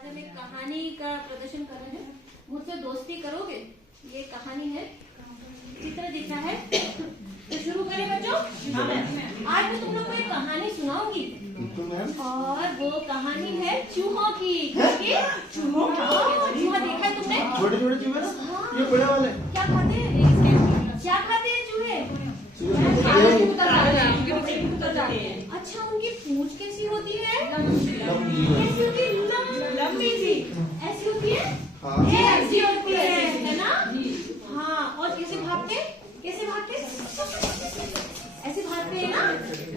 हम एक कहानी का प्रदर्शन कर रहे हैं। मुझसे दोस्ती करोगे? ये कहानी है, चित्र दिखा है। तो शुरू करें बच्चों। आज मैं तुम लोग को एक कहानी सुनाऊंगी और वो कहानी है चूहों की। चूहों चूहा देखा है तुमने? छोटे छोटे चूहे ना, ये बड़े वाले क्या खाते हैं? क्या खाते हैं चूहे? अच्छा, उनकी पूंछ कैसी होती है? कैसी होती है? लंबी सी। ऐसी होती है? ऐसी होती है ना? हाँ। और कैसे भागते? कैसे भागते? ऐसे भागते हैं ना?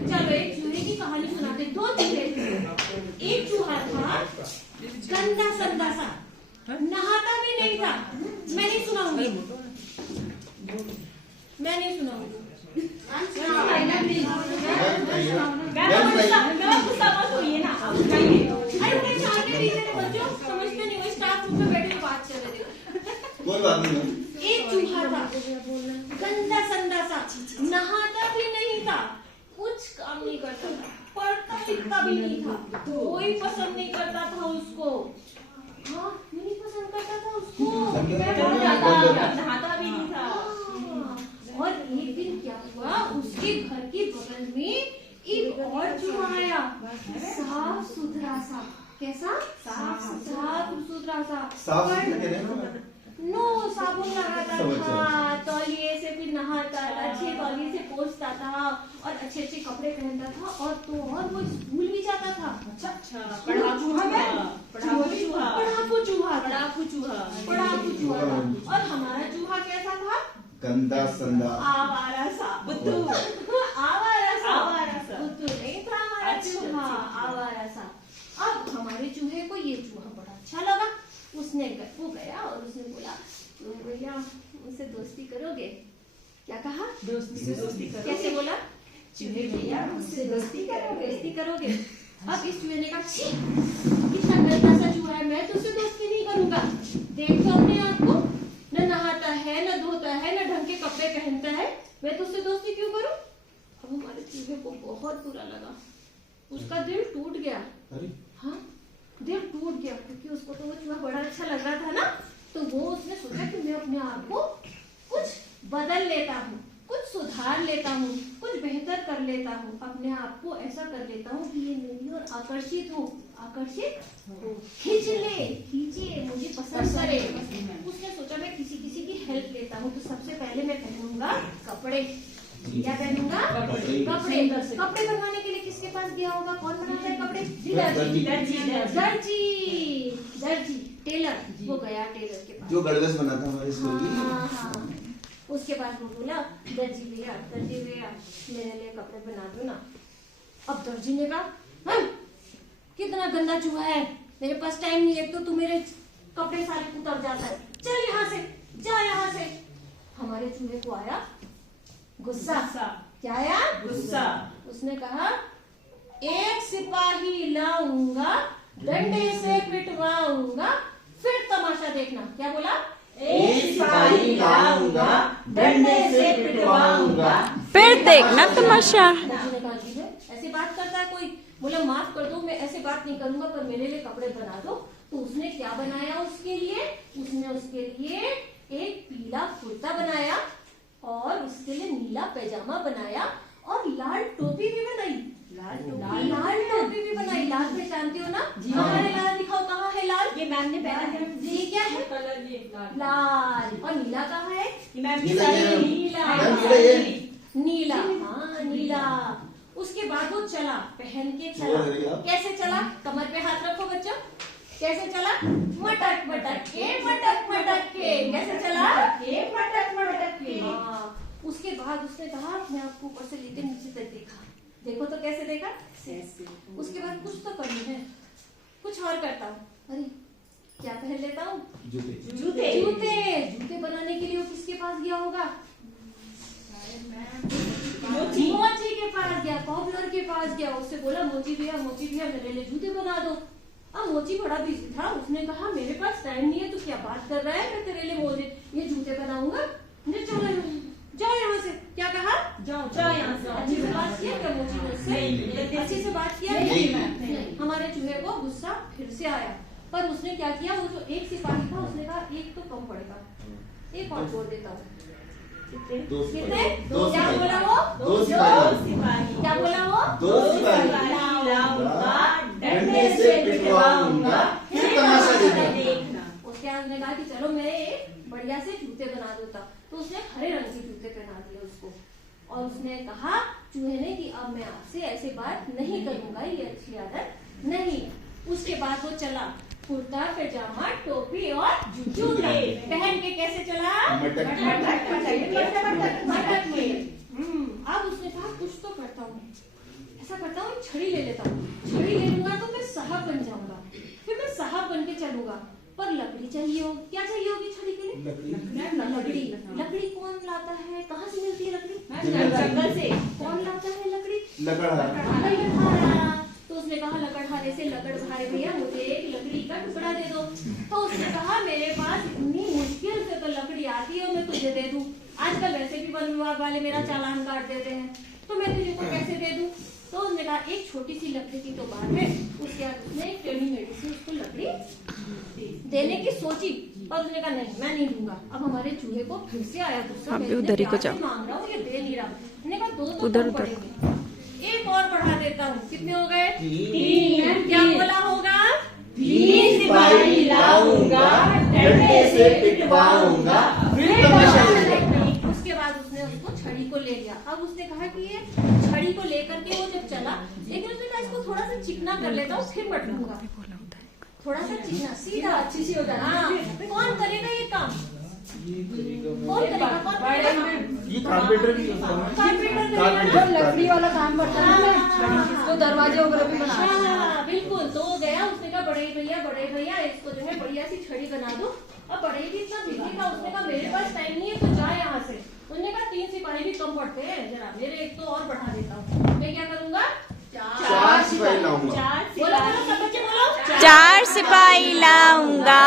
चलो एक चूहे की कहानी सुनाते। दो चूहे थे। एक चूहा था गंदा संदा सा, नहाता भी नहीं था। मैं नहीं सुनाऊंगी, मैं नहीं सुनाऊंगी। बच्चों समझते नहीं हो, स्टाफ रूम में बैठे बात चल रही है। कोई बात नहीं। एक चूहा था गंदा संदा सा, नहाता भी नहीं था, कुछ काम नहीं करता था, पढ़ता लिखता भी नहीं था, कोई पसंद नहीं करता था उसको। हाँ, नहीं पसंद करता था उसको, नहाता भी नहीं था। और एक दिन क्या हुआ, उसके घर के बगल में एक और चूहा आया, साफ सुथरा सा। कैसा? साफ सुथरा सा। नो साबुन लगाता था, तौलिए से फिर नहाता था, अच्छे तौलिए से पोंछता था और अच्छे अच्छे कपड़े पहनता था। और तो और वो स्कूल भी जाता था। अच्छा, पढ़ाकू चूहा था। और हमारा चूहा कैसा था? गंदा संदा, आवारा सा, बुद्धू। आवारा सा, बुद्धू नहीं था हमारा चूहा, आवारा सा। अब हमारे चूहे को ये चूहा बड़ा अच्छा लगा। वो गया और उसने बोला, भैया मुझसे दोस्ती करोगे? क्या कहा? दोस्ती करोगे। कैसे बोला? चूहे भैया मुझसे दोस्ती करोगे? अब इस चूहे ने कहा, छी कितना गंदा सा चूहा है, मैं तुझसे दोस्ती नहीं करूंगा। देख तो अपने आप को, न नहाता है, न धोता है, न ढंग के कपड़े पहनता है, मैं तुझसे दोस्ती क्यों करूं? अब हमारे चूहे को बहुत बुरा लगा, उसका दिल टूट गया। हाँ, दिल टूट गया, क्योंकि उसको तो वो चूहा बड़ा अच्छा लग रहा था ना। तो वो उसने सोचा कि मैं अपने आप को कुछ बदल लेता हूँ, कुछ सुधार लेता हूँ, कुछ बेहतर कर लेता हूँ, अपने आप को ऐसा कर लेता हूँ कि ये मेरी और आकर्षित हो, खींचे, मुझे पसंद करे। उसने सोचा मैं किसी की हेल्प लेता हूँ, तो सबसे पहले मैं पहनूंगा कपड़े। क्या पहनूंगा? कपड़े बनवाने के लिए किसके पास गया होगा? कौन बनाता है कपड़े? दर्जी, टेलर। वो गया टेलर के पास, जो गड़गस बनाता हमारे स्कूल की। हाँ। उसके पास वो बोला, दर्जी भैया मेरे लिए कपड़े बना दो ना। अब दर्जी ने कहा, कितना गंदा चूहा है, मेरे पास टाइम नहीं है, तो तू मेरे कपड़े सारे उतर जाता है, चल यहाँ से, जा यहाँ से। हमारे चूहे को आया गुस्सा। क्या आया? गुस्सा। उसने कहा, एक सिपाही लाऊंगा, डंडे से पिटवाऊंगा, फिर तमाशा देखना। क्या बोला? एक सिपाही लाऊंगा, डंडे से पिटवाऊंगा, फिर देखना तमाशा। ऐसी बात करता है कोई? बोला माफ कर दो, मैं ऐसे बात नहीं करूंगा, पर मेरे लिए कपड़े बना दो। तो उसने क्या बनाया उसके लिए? उसके लिए एक पीला कुर्ता बनाया और उसके लिए नीला पैजामा बनाया और लाल टोपी भी बनाई। लाल टोपी भी बनाई। लाल पहचानते हो ना? हमारे लाल दिखाओ, कहाँ है लाल? ये मैम ने पहना है। ये क्या है? कलर ये लाल। और नीला कहाँ है? नीला। हाँ, नीला। उसके बाद वो चला, पहन के चला। कैसे चला? कमर पे हाथ रखो बच्चों। कैसे चला? मटक मटक के। कैसे चला? मटक के। उसके बाद उसने कहा, मैं आपको ऊपर से लेके नीचे तक देखा। देखो तो कैसे देखा? उसके बाद कुछ तो करनी है, कुछ और करता हूँ। अरे क्या पहन लेता हूँ? जूते बनाने के लिए वो किसके पास गया होगा? मोची के पास गया, कॉबलर के पास गया। उससे बोला, मोची भैया मेरे लिए जूते बना दो। अब मोची बड़ा बिजी था, उसने कहा मेरे पास टाइम नहीं है, तू क्या बात कर रहा है, मैं तेरे लिए ये जूते बनाऊंगा, जाओ यहाँ से। क्या कहा? जाओ यहाँ से। अच्छे से बात किया क्या मोची ने उससे? अच्छे से बात किया? नहीं। हमारे चूहे को गुस्सा फिर से आया। पर उसने क्या किया, वो जो एक सिपाही था उसने कहा एक तो कम पड़ेगा, एक और जोड़ देता हूँ। दो कितने? दो क्या सिपाही। बोला वो? दो सिपाही। क्या बोला वो? दो सिपाही लाऊंगा, डंडे से पिटवाऊंगा, फिर तमाशा देखना। उसके बाद उसने कहा कि चलो मैं एक बढ़िया से जूते बना देता, तो उसने हरे रंग के जूते पहना दिए उसको, और उसने कहा चूहे ने कि अब मैं आपसे ऐसे बात नहीं करूंगा, ये अच्छी आदत नहीं। उसके बाद वो चला, कुर्ता पैजामा टोपी और जूते पहन के कैसे चला? मटक मटक में। अब उसने कहा कुछ तो करता हूँ, ऐसा करता हूँ छड़ी ले लेता हूँ, छड़ी ले लूंगा तो मैं साहब बन जाऊंगा, फिर मैं साहब बन के चलूंगा। पर लकड़ी चाहिए हो, क्या चाहिए होगी छड़ी के लिए? लकड़ी। लकड़ी कौन लाता है, कहाँ से मिलती है लकड़ी? जंगल से। कौन लाता है लकड़ी? लकड़हारा। तो उसने कहा लकड़हारे से लकड़हारे भैया मुझे एक लकड़ी का टुकड़ा दे दो। तो उसने कहा मेरे पास इतनी मुश्किल से तो लकड़ी आती है, मैं तुझे दे दूं, आजकल वैसे भी वन विभाग वाले मेरा चालान काट देते हैं, तो मैं तुझे को कैसे दे दूं? तो उसने कहा एक छोटी सी लकड़ी की तो बात है। उसके बाद उसने एक टेढ़ी मेढ़ी सी उसको लकड़ी देने की सोची, पर उसने कहा नहीं मैं नहीं दूंगा। अब हमारे चूहे को फिर से आया गुस्सा, आप भी मैं उधर ही को प्यार से जाओ। मांग रहा हूँ, ये दे नहीं रहा। मैंने कहा दो तो उधर कम उधर। पड़ेंगे, एक और बढ़ा देता हूँ। कितने हो गए? 3। क्या बोला होगा? 3 सिपाही लाऊंगा, डंडे से पिटवाऊंगा, फिर तमाशा देखना। उसके बाद उसने उसको छड़ी को ले लिया। अब उसने कहा कि ये छड़ी को लेकर के वो जब चला, लेकिन उसने कहा इसको थोड़ा सा चिकना कर लेता हूँ, फिर मटकूंगा, थोड़ा सा चिकना सीधा अच्छी सी हो जाए। हाँ, कौन करेगा ये काम? कौन करेगा? कौन करेगा? ये कारपेंटर भी होता है। कारपेंटर जो लकड़ी वाला काम करता है ना, तो दरवाजे वगैरह भी बनाते हैं। हाँ, बिल्कुल। तो वो गया, उसने कहा बड़े भैया इसको जो है बढ़िया सी छड़ी बना दो। और बड़े भी इतना बिजी था, उसने कहा मेरे पास टाइम नहीं है, तो जा यहाँ से। उसने कहा 3 सिपाही भी कम पड़ते हैं, जरा मेरे एक तो और बढ़ा देता हूँ। मैं क्या करूँगा? 4 सिपाही लाऊंगा। बोलो बोलो सब बच्चे बोलो। 4 सिपाही लाऊंगा,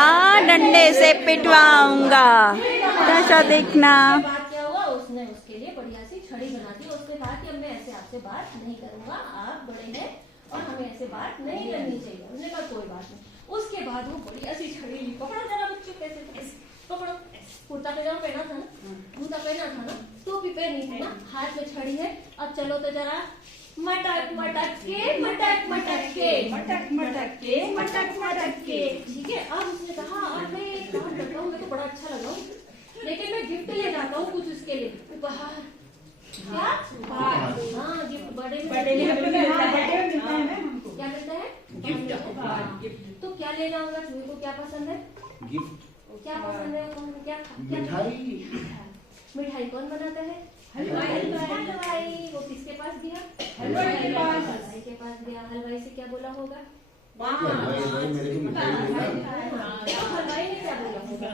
डंडे से पिटवाऊंगा, तमाशा देखना। उसके बाद क्या हुआ, उसने उसके लिए बढ़िया सी छड़ी बना दी। उसने कहा कि अब मैं ऐसे आपसे बात नहीं करूंगा, आप बड़े हैं और हमें ऐसे बात नहीं करनी चाहिए। उसने कहा कोई बात नहीं। उसके बाद वो बढ़िया सी छड़ी ली, पकड़ो जरा बच्चे, कैसे पकड़ो। कुर्ता पैजामा पहना था ना, जूता पहना था ना, टोपी पहनी थी ना, हाथ में छड़ी है। अब चलो तो जरा मटक मटक के मटक मटक के मटक मटक के मटक मटक के। ठीक है। अब उसने कहा अब मैं एक काम करता हूँ, मेरे को बड़ा अच्छा लगा, लेकिन मैं गिफ्ट ले जाता हूँ कुछ उसके लिए, उपहार। क्या? हाँ, गिफ्ट बड़े क्या मिलता है? गिफ्ट। तो क्या ले जाऊंगा? चूहे को क्या पसंद है? गिफ्ट। क्या पसंद है? क्या मिठाई। मिठाई कौन बनाता है? हलवाई। वो किसके पास गया? हलवाई के पास गया। हलवाई से क्या बोला होगा? हलवाई मेरे को मिठाई देना। हलवाई ने क्या बोला होगा?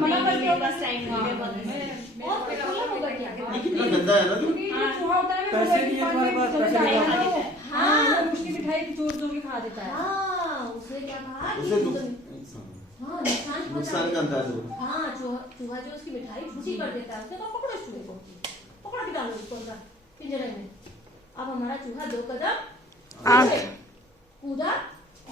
मना कर दिया बस टाइम और बोला होगा क्या? कितना गंदा है ना तू। चूहा होता है ना, पैसे नहीं है तुम्हारे पास, पैसे नहीं है। हाँ, उसकी मिठाई चोर चोर के खा देता है। हाँ, उसने क्या कहा? उसे हाँ, नुकसान का अंदाज हो। हाँ, चूहा जो उसकी मिठाई झूठी कर देता है, उसने कहा पकड़ो चूहे को, पकड़ के डालो उसको अंदर पिंजरे में। अब हमारा चूहा 2 कदम आगे कूदा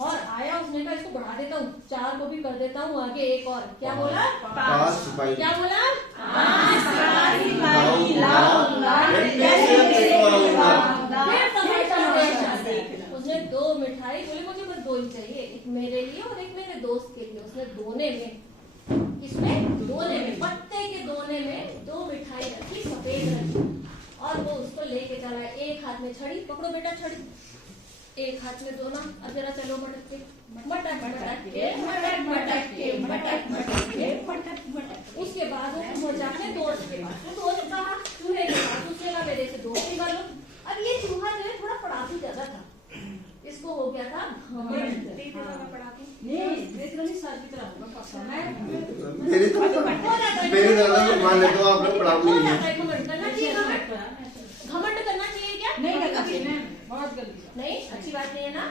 और आया। उसने कहा इसको बढ़ा देता हूँ, 4 को भी कर देता हूँ आगे, एक और। क्या बोला? 5 सिपाही। क्या बोला? 5 सिपाही लाऊंगा, डंडे से पिटवाऊंगा। फिर तमाशा देखना। उसने 2 मिठाई बोले, मुझे बस 2 ही चाहिए, एक मेरे लिए और एक मेरे दोस्त के लिए। उसने दोने में, किसमें? दोने में, पत्ते के दोने में 2 मिठाई रखी, सफेद रखी, और वो उसको लेके चला। एक हाथ में छड़ी, पकड़ो बेटा छड़ी, एक हाथ में दोना। अब जरा चलो मटक के मटक मटक के मटक मटक के मटक मटक के मटक मटक। उसके बाद वो पहुंचा अपने दोस्त के पास। वो दोस्त कहा चूहे के पास, उसने कहा मेरे से दोस्ती कर लो। अब ये चूहा जो है थोड़ा पढ़ाकू ज्यादा था, इसको हो गया था घमंड। मेरे दादा को मान लेते हो आप लोग पढ़ाओ नहीं है। घमंड करना चाहिए, घमंड करना चाहिए क्या? नहीं करना चाहिए, बहुत गलती। नहीं, अच्छी बात नहीं है ना।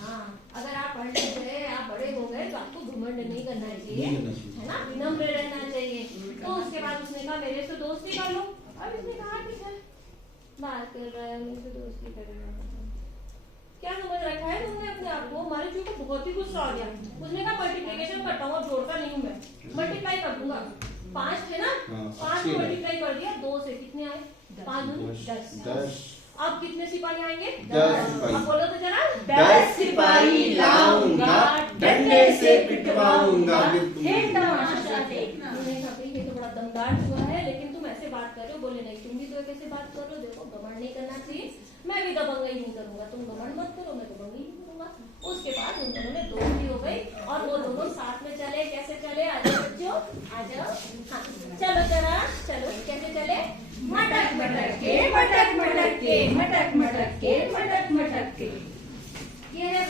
हाँ, अगर आप पढ़ लिख गए, आप बड़े हो गए, तो आपको घमंड नहीं करना चाहिए, है ना, विनम्र रहना चाहिए। तो उसके बाद उसने कहा मेरे से दोस्ती कर लो। अब इसने कहा ठीक है, बात कर रहा है, मेरे से दोस्ती करेगा, क्या समझ रखा है तुमने अपने आप को? हमारे चूहे को बहुत ही गुस्सा आ गया। उसने कहा मल्टीप्लिकेशन करता हूँ, जोड़ता नहीं हूँ मैं, मल्टीप्लाई कर दूंगा। 5 थे ना, 5 को मल्टीप्लाई कर दिया 2 से, कितने आए? 5 दूनी 10। अब कितने सिपाही आएंगे? 10 सिपाही। अब बोलो तो जरा। 10 सिपाही लाऊंगा, डंडे से पिटवाऊंगा। ये तो बड़ा दमदार हुआ है, लेकिन तुम ऐसे बात कर रहे हो। बोले नहीं, तुम भी तो कैसे बात कर रहे हो? देखो, घमंड नहीं करना चाहिए, मैं भी दबंगई नहीं करूंगा। तुम घमंड मत करो, मैं दबंगई नहीं करूंगा। उसके बाद उन दोनों में दोस्ती हो गई और वो दोनों साथ में चले। कैसे चले? आ जाओ बच्चों, आ जाओ। हाँ, चलो जरा, चलो कैसे चले? मटक मटक के, मटक मटक के, मटक मटक